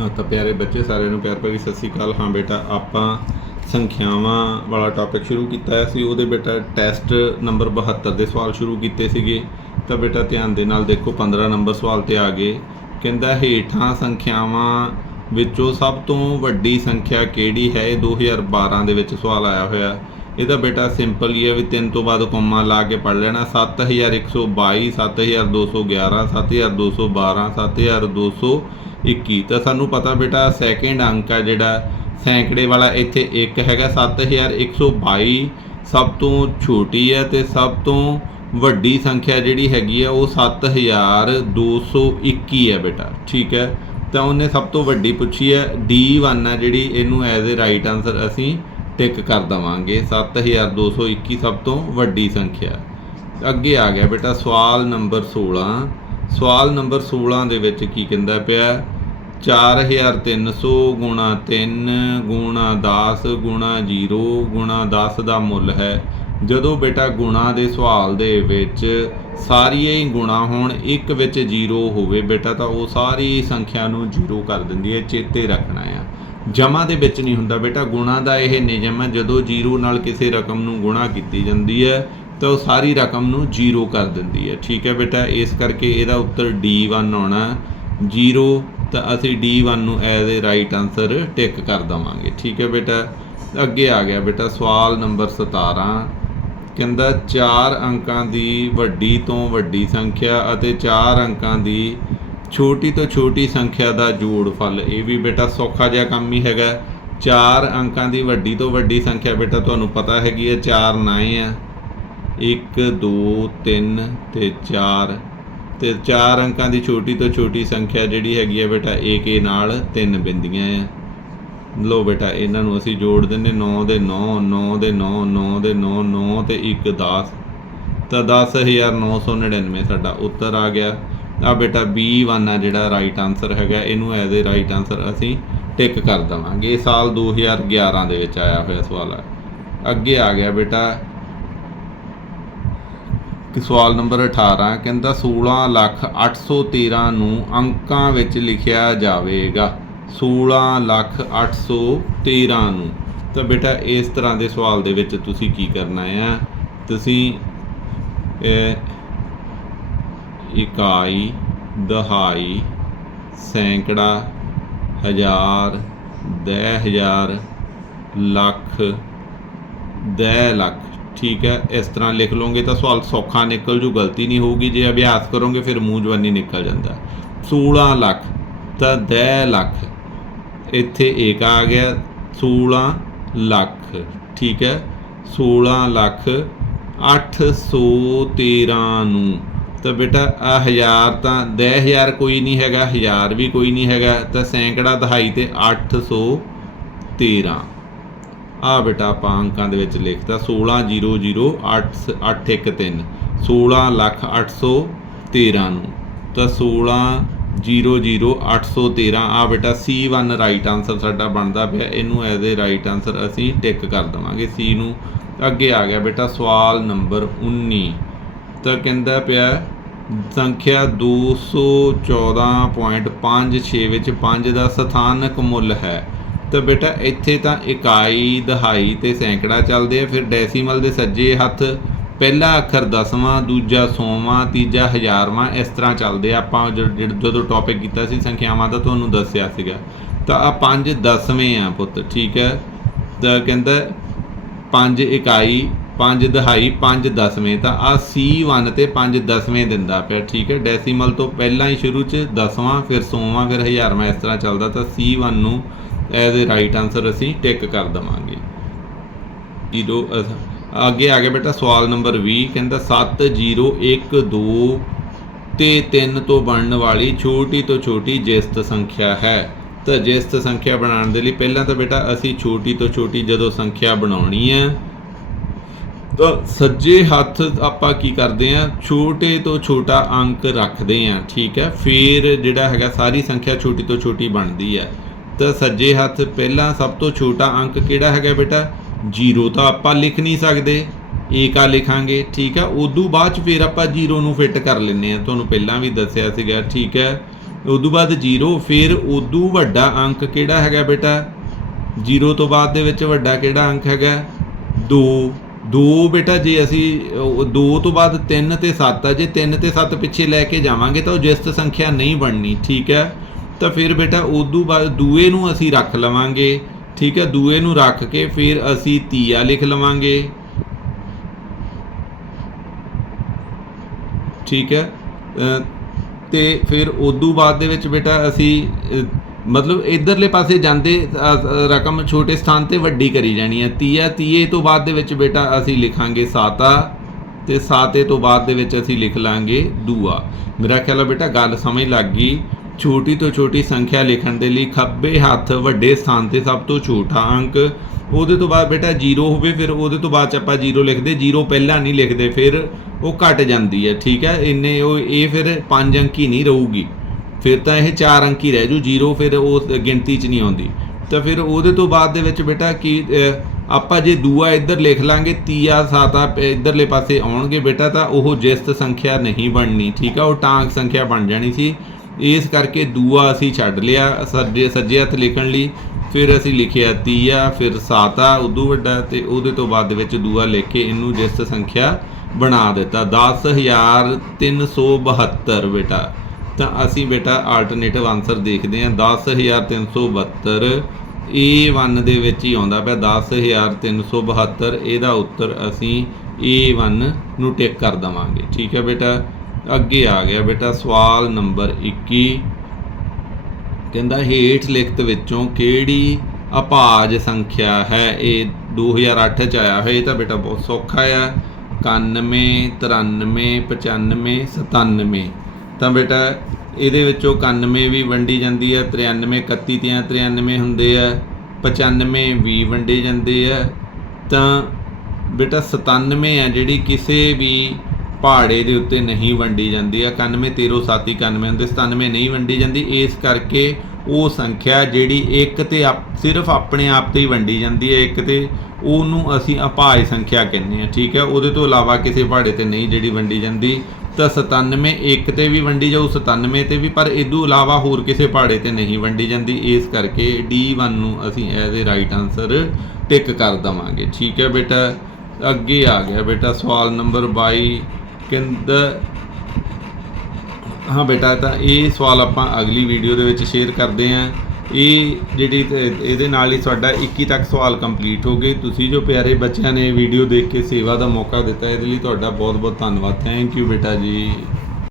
ਹਾਂ, ਤਾਂ ਪਿਆਰੇ ਬੱਚੇ, ਸਾਰਿਆਂ ਨੂੰ ਪਿਆਰ ਭਰੀ ਸਤਿ ਸ੍ਰੀ ਅਕਾਲ। ਹਾਂ ਬੇਟਾ, ਆਪਾਂ ਸੰਖਿਆਵਾਂ ਵਾਲਾ ਟੌਪਿਕ ਸ਼ੁਰੂ ਕੀਤਾ ਹੈ ਸੀ। ਉਹਦੇ ਬੇਟਾ ਟੈਸਟ ਨੰਬਰ 72 ਦੇ ਸਵਾਲ ਸ਼ੁਰੂ ਕੀਤੇ ਸੀਗੇ। ਤਾਂ ਬੇਟਾ, ਧਿਆਨ ਦੇ ਨਾਲ ਦੇਖੋ 15 ਨੰਬਰ ਸਵਾਲ ਤੇ ਆ ਗਏ। ਕਹਿੰਦਾ, ਹੇਠਾਂ ਸੰਖਿਆਵਾਂ ਵਿੱਚੋਂ ਸਭ ਤੋਂ ਵੱਡੀ ਸੰਖਿਆ ਕਿਹੜੀ ਹੈ? ਇਹ 2012 ਦੇ ਵਿੱਚ ਸਵਾਲ ਆਇਆ ਹੋਇਆ। ਇਹਦਾ ਬੇਟਾ ਸਿੰਪਲ ਹੀ ਹੈ ਵੀ ਤਿੰਨ ਤੋਂ ਬਾਅਦ ਕੋਮਾ ਲਾ ਕੇ ਪੜ ਲੈਣਾ। 7122 7211 7212 7221 ਤਾਂ ਸਾਨੂੰ ਪਤਾ ਬੇਟਾ ਸੈਕਿੰਡ ਅੰਕ ਆ ਜਿਹੜਾ। ਸੈਂਕੜੇ ਵਾਲਾ ਇੱਥੇ 1 ਹੈਗਾ 7122 ਸਭ ਤੋਂ ਛੋਟੀ ਹੈ ਤੇ ਸਭ ਤੋਂ ਵੱਡੀ ਸੰਖਿਆ ਜਿਹੜੀ ਹੈਗੀ ਆ, ਉਹ 7221 ਹੈ ਬੇਟਾ। ਠੀਕ ਹੈ ਤਾਂ ਉਹਨੇ ਸਭ ਤੋਂ ਵੱਡੀ ਪੁੱਛੀ ਹੈ D1 ਆ ਜਿਹੜੀ, ਇਹਨੂੰ ਐਜ਼ ਅ ਰਾਈਟ ਆਨਸਰ ਅਸੀਂ ਟਿਕ ਕਰ ਦਵਾਂਗੇ। 7221 ਸਭ ਤੋਂ ਵੱਡੀ ਸੰਖਿਆ। ਅੱਗੇ ਆ ਗਿਆ ਬੇਟਾ, ਸਵਾਲ ਨੰਬਰ 16 ਸਵਾਲ ਨੰਬਰ 16 ਦੇ ਵਿੱਚ ਕੀ ਕਹਿੰਦਾ ਪਿਆ? 4300 ਗੁਣਾ 3 ਗੁਣਾ 10 ਗੁਣਾ 0 ਗੁਣਾ 10 ਦਾ ਮੁੱਲ ਹੈ। ਜਦੋਂ ਬੇਟਾ ਗੁਣਾ ਦੇ ਸਵਾਲ ਦੇ ਵਿੱਚ ਸਾਰੀਆਂ ਹੀ ਗੁਣਾ ਹੋਣ, ਇੱਕ ਵਿੱਚ 0 ਹੋਵੇ ਬੇਟਾ, ਤਾਂ ਉਹ ਸਾਰੀ ਸੰਖਿਆ ਨੂੰ 0 ਕਰ ਦਿੰਦੀ ਹੈ, ਚੇਤੇ ਰੱਖਣਾ ਆ। ਜਮਾ ਦੇ ਵਿੱਚ ਨਹੀਂ ਹੁੰਦਾ ਬੇਟਾ, ਗੁਣਾ ਦਾ ਇਹ ਨਿਯਮ ਹੈ, ਜਦੋਂ 0 ਨਾਲ ਕਿਸੇ ਰਕਮ ਨੂੰ ਗੁਣਾ ਕੀਤੀ ਜਾਂਦੀ ਹੈ ਤਾਂ ਉਹ ਸਾਰੀ ਰਕਮ ਨੂੰ ਜੀਰੋ ਕਰ ਦਿੰਦੀ ਹੈ। ਠੀਕ ਹੈ ਬੇਟਾ, ਇਸ ਕਰਕੇ ਇਹਦਾ ਉੱਤਰ D1 ਆਉਣਾ ਜੀਰੋ ਤਾਂ ਅਸੀਂ D1 ਨੂੰ as a right answer tick ਕਰ ਦਵਾਂਗੇ। ਠੀਕ ਹੈ ਬੇਟਾ, ਅੱਗੇ ਆ ਗਿਆ ਬੇਟਾ, ਸਵਾਲ ਨੰਬਰ 17 ਕਹਿੰਦਾ, ਚਾਰ ਅੰਕਾਂ ਦੀ ਵੱਡੀ ਤੋਂ ਵੱਡੀ ਸੰਖਿਆ ਅਤੇ ਚਾਰ ਅੰਕਾਂ ਦੀ ਛੋਟੀ ਤੋਂ ਛੋਟੀ ਸੰਖਿਆ ਦਾ ਜੋੜਫਲ ਇਹ ਵੀ ਬੇਟਾ ਸੌਖਾ ਜਿਹਾ ਕੰਮ ਹੀ ਹੈਗਾ। ਚਾਰ ਅੰਕਾਂ ਦੀ ਵੱਡੀ ਤੋਂ ਵੱਡੀ ਸੰਖਿਆ ਬੇਟਾ, ਤੁਹਾਨੂੰ ਪਤਾ ਹੈਗੀ ਹੈ 4 ਨਾਏ ਆ 1 2 3 ਤੇ 4 ਤੇ 4 ਅੰਕਾਂ ਦੀ ਛੋਟੀ ਤੋਂ ਛੋਟੀ ਸੰਖਿਆ ਜਿਹੜੀ ਹੈਗੀ ਹੈ ਬੇਟਾ ਏਕੇ ਨਾਲ ਤਿੰਨ ਬਿੰਦੀਆਂ ਆ। ਲੋ ਬੇਟਾ, ਇਹਨਾਂ ਨੂੰ ਅਸੀਂ ਜੋੜ ਦਿੰਨੇ 9 ਦੇ 9 9 ਦੇ 9 9 ਦੇ 9 9 ਤੇ 1 10 ਤਾਂ 10999 ਸਾਡਾ ਉੱਤਰ ਆ ਗਿਆ। ਆ ਬੇਟਾ B1 ਆ ਜਿਹੜਾ ਰਾਈਟ ਆਨਸਰ ਹੈਗਾ। ਇਹਨੂੰ ਐਜ਼ ਅ ਰਾਈਟ ਆਨਸਰ ਅਸੀਂ ਟਿਕ ਕਰ ਦਵਾਂਗੇ। ਇਹ ਸਾਲ 2011 ਦੇ ਵਿੱਚ ਆਇਆ ਹੋਇਆ ਸਵਾਲ ਹੈ ਅੱਗੇ ਆ ਗਿਆ ਬੇਟਾ ਕਿ ਸਵਾਲ ਨੰਬਰ 18 ਕਹਿੰਦਾ 16 ਲੱਖ 813 ਨੂੰ ਅੰਕਾਂ ਵਿੱਚ ਲਿਖਿਆ ਜਾਵੇਗਾ। 16 ਲੱਖ 813 ਨੂੰ। ਤਾਂ ਬੇਟਾ, ਇਸ ਤਰ੍ਹਾਂ ਦੇ ਸਵਾਲ ਦੇ ਵਿੱਚ ਤੁਸੀਂ ਕੀ ਕਰਨਾ ਹੈ ਤੁਸੀਂ ਇਕਾਈ, ਦਹਾਈ, ਸੈਂਕੜਾ, ਹਜ਼ਾਰ, ਦਹ ਹਜ਼ਾਰ, ਲੱਖ, ਦਹ ਲੱਖ ਠੀਕ ਹੈ, ਇਸ ਤਰ੍ਹਾਂ ਲਿਖ ਲਓਗੇ ਤਾਂ ਸਵਾਲ ਸੌਖਾ ਨਿਕਲ ਜੂ, ਗਲਤੀ ਨਹੀਂ ਹੋਊਗੀ, ਜੇ ਅਭਿਆਸ ਕਰੋਗੇ ਫਿਰ ਮੂੰਹ ਜਵਾਨੀ ਨਿਕਲ ਜਾਂਦਾ। 16 ਲੱਖ, ਤਾਂ 10 ਲੱਖ, ਇੱਥੇ ਏਕ ਆ ਗਿਆ 16 ਲੱਖ, ਠੀਕ ਹੈ 16 ਲੱਖ 813 ਨੂੰ, ਤਾਂ ਬੇਟਾ ਆ ਹਜ਼ਾਰ ਤਾਂ 10000 ਕੋਈ ਨਹੀਂ ਹੈਗਾ, ਹਜ਼ਾਰ ਵੀ ਕੋਈ ਨਹੀਂ ਹੈਗਾ, ਤਾਂ ਸੈਂਕੜਾ ਦਹਾਈ ਤੇ 813 ਆ ਬੇਟਾ ਆਪਾਂ ਅੰਕਾਂ ਦੇ ਵਿੱਚ ਲਿਖਤਾ 1600813 16 ਲੱਖ 813 ਨੂੰ। ਤਾਂ 16 00813 ਆ ਬੇਟਾ C1 ਰਾਈਟ ਆਨਸਰ ਸਾਡਾ ਬਣਦਾ ਪਿਆ, ਇਹਨੂੰ ਐਜ਼ ਅ ਰਾਈਟ ਆਨਸਰ ਅਸੀਂ ਟਿਕ ਕਰ ਦਵਾਂਗੇ C ਨੂੰ ਅੱਗੇ ਆ ਗਿਆ ਬੇਟਾ ਸਵਾਲ ਨੰਬਰ 19 ਤਾਂ ਕਹਿੰਦਾ ਪਿਆ, ਸੰਖਿਆ 214.56 ਵਿੱਚ 5 ਦਾ ਸਥਾਨਕ ਮੁੱਲ ਹੈ। ਤਾਂ ਬੇਟਾ, ਇੱਥੇ ਤਾਂ ਇਕਾਈ, ਦਹਾਈ ਤੇ ਸੈਂਕੜਾ ਚੱਲਦੇ ਆ। ਫਿਰ ਡੈਸੀਮਲ ਦੇ ਸੱਜੇ ਹੱਥ ਪਹਿਲਾ ਅੱਖਰ ਦਸਵਾਂ, ਦੂਜਾ ਸੌਵਾਂ, ਤੀਜਾ ਹਜ਼ਾਰਵਾਂ, ਇਸ ਤਰ੍ਹਾਂ ਚੱਲਦੇ ਆ। ਆਪਾਂ ਜਦੋਂ ਟੌਪਿਕ ਕੀਤਾ ਸੀ, ਸੰਖਿਆਵਾਂ ਦਾ ਤੁਹਾਨੂੰ ਦੱਸਿਆ ਸੀਗਾ। ਤਾਂ ਆ ਪੰਜ ਦਸਵੇਂ ਆ ਪੁੱਤ, ਠੀਕ ਹੈ? ਤਾਂ ਕਹਿੰਦਾ, ਪੰਜ ਇਕਾਈ, ਪੰਜ ਦਹਾਈ, ਪੰਜ ਦਸਵੇਂ। ਤਾਂ ਆ C1 ਤੇ ਪੰਜ ਦਸਵੇਂ ਦਿੰਦਾ ਪਿਆ, ਠੀਕ ਹੈ? ਡੈਸੀਮਲ ਤੋਂ ਪਹਿਲਾਂ ਹੀ ਸ਼ੁਰੂ ਚ ਦਸਵਾਂ, ਫਿਰ ਸੌਵਾਂ, ਫਿਰ ਹਜ਼ਾਰਵਾਂ, ਇਸ ਤਰ੍ਹਾਂ ਚੱਲਦਾ। ਤਾਂ C1 ਨੂੰ ਐਜ਼ ਅ ਰਾਈਟ ਆਨਸਰ ਅਸੀਂ ਟਿਕ ਕਰ ਦਵਾਂਗੇ। ਜ਼ੀਰੋ ਅੱਗੇ ਆ ਗਿਆ ਬੇਟਾ ਸਵਾਲ ਨੰਬਰ 20 ਕਹਿੰਦਾ 7012 ਤੇ 3 ਤੋਂ ਬਣਨ ਵਾਲੀ ਛੋਟੀ ਤੋਂ ਛੋਟੀ ਜਿਸਤ ਸੰਖਿਆ ਹੈ। ਤਾਂ ਜਿਸਤ ਸੰਖਿਆ ਬਣਾਉਣ ਦੇ ਲਈ ਪਹਿਲਾਂ ਤਾਂ ਬੇਟਾ ਅਸੀਂ ਛੋਟੀ ਤੋਂ ਛੋਟੀ ਜਦੋਂ ਸੰਖਿਆ ਬਣਾਉਣੀ ਹੈ, ਤਾਂ ਸੱਜੇ ਹੱਥ ਆਪਾਂ ਕੀ ਕਰਦੇ ਆ ਛੋਟੇ ਤੋਂ ਛੋਟਾ ਅੰਕ ਰੱਖਦੇ ਆ ਠੀਕ ਹੈ? ਫਿਰ ਜਿਹੜਾ ਹੈਗਾ ਸਾਰੀ ਸੰਖਿਆ ਛੋਟੀ ਤੋਂ ਛੋਟੀ ਬਣਦੀ ਹੈ। ਤਾਂ ਸੱਜੇ ਹੱਥ ਪਹਿਲਾਂ ਸਭ ਤੋਂ ਛੋਟਾ ਅੰਕ ਕਿਹੜਾ ਹੈਗਾ ਬੇਟਾ? 0 ਤਾਂ ਆਪਾਂ ਲਿਖ ਨਹੀਂ ਸਕਦੇ। ਏਕਾ ਲਿਖਾਂਗੇ? ਠੀਕ ਹੈ ਉਦੋਂ ਬਾਅਦ ਚ ਫਿਰ ਆਪਾਂ 0 ਨੂੰ ਫਿੱਟ ਕਰ ਲੈਂਦੇ ਆ ਤੁਹਾਨੂੰ ਪਹਿਲਾਂ ਵੀ ਦੱਸਿਆ ਸੀਗਾ, ਠੀਕ ਹੈ। ਉਦੋਂ ਬਾਅਦ 0 ਫਿਰ ਉਦੋਂ ਵੱਡਾ ਅੰਕ ਕਿਹੜਾ ਹੈਗਾ ਬੇਟਾ? 0 ਤੋਂ ਬਾਅਦ ਦੇ ਵਿੱਚ ਵੱਡਾ ਕਿਹੜਾ ਅੰਕ ਹੈਗਾ? 2 2 ਬੇਟਾ, ਜੇ ਅਸੀਂ 2 ਤੋਂ ਬਾਅਦ 3 ਤੇ 7 ਆ, ਜੇ 3 ਤੇ 7 ਪਿੱਛੇ ਲੈ ਕੇ ਜਾਵਾਂਗੇ ਤਾਂ ਉਹ ਜਿਸਤ ਸੰਖਿਆ ਨਹੀਂ ਬਣਨੀ, ਠੀਕ ਹੈ। ਤਾਂ ਫਿਰ ਬੇਟਾ ਉਦੋਂ ਬਾਅਦ ਦੂਏ ਨੂੰ ਅਸੀਂ ਰੱਖ ਲਵਾਂਗੇ ਠੀਕ ਹੈ? ਦੂਏ ਨੂੰ ਰੱਖ ਕੇ ਫਿਰ ਅਸੀਂ ਤੀਆ ਲਿਖ ਲਵਾਂਗੇ। ਠੀਕ ਹੈ? ਅ, ਤੇ ਫਿਰ ਉਦੋਂ ਬਾਅਦ ਦੇ ਵਿੱਚ ਬੇਟਾ ਅਸੀਂ ਮਤਲਬ ਇਧਰਲੇ ਪਾਸੇ ਜਾਂਦੇ ਰਕਮ ਛੋਟੇ ਸਥਾਨ ਤੇ ਵੱਡੀ ਕਰੀ ਜਾਣੀ ਹੈ। ਤੀਆ ਤੀਏ ਤੋਂ ਬਾਅਦ ਦੇ ਵਿੱਚ ਬੇਟਾ ਅਸੀਂ ਲਿਖਾਂਗੇ ਸਾਤਾ ਤੇ ਸਾਤੇ ਤੋਂ ਬਾਅਦ ਦੇ ਵਿੱਚ ਅਸੀਂ ਲਿਖ ਲਾਂਗੇ ਦੂਆ। ਮੇਰਾ ਖਿਆਲ ਹੈ ਬੇਟਾ ਗੱਲ ਸਮਝ ਲੱਗ ਗਈ। ਛੋਟੀ ਤੋਂ ਛੋਟੀ ਸੰਖਿਆ ਲਿਖਣ ਦੇ ਲਈ ਖੱਬੇ ਹੱਥ ਵੱਡੇ ਸਥਾਨ ਤੇ ਸਭ ਤੋਂ ਛੋਟਾ ਅੰਕ। ਉਹਦੇ ਤੋਂ ਬਾਅਦ ਬੇਟਾ 0 ਹੋਵੇ, ਫਿਰ ਉਹਦੇ ਤੋਂ ਬਾਅਦ ਚ ਆਪਾਂ 0 ਲਿਖਦੇ 0 ਪਹਿਲਾਂ ਨਹੀਂ ਲਿਖਦੇ, ਫਿਰ ਉਹ ਘਟ ਜਾਂਦੀ ਹੈ, ਠੀਕ ਹੈ? ਇੰਨੇ ਉਹ, ਇਹ ਫਿਰ 5 ਅੰਕੀ ਨਹੀਂ ਰਹੂਗੀ। ਫਿਰ ਤਾਂ ਇਹ 4 ਅੰਕੀ ਰਹਿ ਜੂ 0 ਫਿਰ ਉਹ ਗਿਣਤੀ 'ਚ ਨਹੀਂ ਆਉਂਦੀ। ਤਾਂ ਫਿਰ ਉਹਦੇ ਤੋਂ ਬਾਅਦ ਦੇ ਵਿੱਚ ਬੇਟਾ ਕੀ ਆਪਾਂ ਜੇ ਦੂਆ ਇੱਧਰ ਲਿਖ ਲਾਂਗੇ, ਤੀਆ, ਸਾਤਾ, ਪ- ਇੱਧਰਲੇ ਪਾਸੇ ਆਉਣਗੇ ਬੇਟਾ, ਤਾਂ ਉਹ ਜਿਸਤ ਸੰਖਿਆ ਨਹੀਂ ਬਣਨੀ, ਠੀਕ ਆ ਉਹ ਟਾਂਕ ਸੰਖਿਆ ਬਣ ਜਾਣੀ ਸੀ। ਇਸ ਕਰਕੇ ਦੂਆ ਅਸੀਂ ਛੱਡ ਲਿਆ, ਸੱਜੇ ਸੱਜੇ ਹੱਥ ਲਿਖਣ ਲਈ, ਫਿਰ ਅਸੀਂ ਲਿਖਿਆ ਤੀਆ, ਫਿਰ ਸਾਤਾ, ਉਦੋਂ ਵੱਡਾ ਤੇ ਉਹਦੇ ਤੋਂ ਬਾਅਦ ਦੇ ਵਿੱਚ ਦੂਆ ਲਿਖ ਕੇ ਇਹਨੂੰ ਜਿਸ ਸੰਖਿਆ ਬਣਾ ਦਿੱਤਾ। 10372 ਬੇਟਾ। ਤਾਂ ਅਸੀਂ ਬੇਟਾ ਆਲਟਰਨੇਟਿਵ ਆਨਸਰ ਦੇਖਦੇ ਹਾਂ। 10372 A1 ਦੇ ਵਿੱਚ ਹੀ ਆਉਂਦਾ ਪਿਆ। 10372 ਇਹਦਾ ਉੱਤਰ ਅਸੀਂ A1 ਨੂੰ ਟਿਕ ਕਰ ਦਵਾਂਗੇ। ਠੀਕ ਹੈ ਬੇਟਾ? ਅੱਗੇ ਆ ਗਿਆ ਬੇਟਾ, ਸਵਾਲ ਨੰਬਰ 21 ਕਹਿੰਦਾ, ਹੇਠ ਲਿਖਤ ਵਿੱਚੋਂ ਕਿਹੜੀ ਅਪਾਜ ਸੰਖਿਆ ਹੈ? ਇਹ 2008 ਚ ਆਇਆ ਹੋਇਆ, ਇਹ ਤਾਂ ਬੇਟਾ ਬਹੁਤ ਸੌਖਾ ਆ। 91 93 95 97 ਤਾਂ ਬੇਟਾ, ਇਹਦੇ ਵਿੱਚੋਂ 91 ਵੀ ਵੰਡੀ ਜਾਂਦੀ ਹੈ 93 31 ਤੇ 93 ਹੁੰਦੇ ਆ 95 ਵੀ ਵੰਡੇ ਜਾਂਦੇ ਆ। ਤਾਂ ਬੇਟਾ 97 ਆ, ਜਿਹੜੀ ਕਿਸੇ ਵੀ ਪਹਾੜੇ ਦੇ ਉੱਤੇ ਨਹੀਂ ਵੰਡੀ ਜਾਂਦੀ ਆ। 91 13 7 91 ਹੁੰਦੇ 97 ਨਹੀਂ ਵੰਡੀ ਜਾਂਦੀ। ਇਸ ਕਰਕੇ ਉਹ ਸੰਖਿਆ ਜਿਹੜੀ ਇੱਕ ਤੇ ਆਪ- ਸਿਰਫ ਆਪਣੇ ਆਪ ਤੇ ਹੀ ਵੰਡੀ ਜਾਂਦੀ ਹੈ। ਇੱਕ ਤੇ ਉਹਨੂੰ ਅਸੀਂ ਅਭਾਜ ਸੰਖਿਆ ਕਹਿੰਦੇ ਆ ਠੀਕ ਹੈ? ਉਹਦੇ ਤੋਂ ਇਲਾਵਾ ਕਿਸੇ ਪਹਾੜੇ ਤੇ ਨਹੀਂ ਜਿਹੜੀ ਵੰਡੀ ਜਾਂਦੀ, ਤਾਂ 97 ਇੱਕ ਤੇ ਵੀ ਵੰਡੀ ਜਾਊ 97 ਤੇ ਵੀ, ਪਰ ਇਦੋਂ ਇਲਾਵਾ ਹੋਰ ਕਿਸੇ ਪਹਾੜੇ ਤੇ ਨਹੀਂ ਵੰਡੀ ਜਾਂਦੀ। ਇਸ ਕਰਕੇ D1 ਨੂੰ ਅਸੀਂ as a right answer tick ਕਰ ਦਵਾਂਗੇ। ਠੀਕ ਹੈ ਬੇਟਾ? ਅੱਗੇ ਆ ਗਿਆ ਬੇਟਾ ਸਵਾਲ ਨੰਬਰ 22 ਕਹਿੰਦਾ, ਹਾਂ ਬੇਟਾ, ਤਾਂ ਇਹ ਸਵਾਲ ਆਪਾਂ ਅਗਲੀ ਵੀਡੀਓ ਦੇ ਵਿੱਚ ਸ਼ੇਅਰ ਕਰਦੇ ਹਾਂ। ਇਹ ਜਿਹੜੀ ਇਹਦੇ ਨਾਲ ਹੀ ਤੁਹਾਡਾ 21 ਤੱਕ ਸਵਾਲ ਕੰਪਲੀਟ ਹੋ ਗਏ। ਤੁਸੀਂ ਜੋ ਪਿਆਰੇ ਬੱਚਿਆਂ ਨੇ ਵੀਡੀਓ ਦੇਖ ਕੇ ਸੇਵਾ ਦਾ ਮੌਕਾ ਦਿੱਤਾ, ਇਹਦੇ ਲਈ ਤੁਹਾਡਾ ਬਹੁਤ ਬਹੁਤ ਧੰਨਵਾਦ। ਥੈਂਕ ਯੂ ਬੇਟਾ ਜੀ।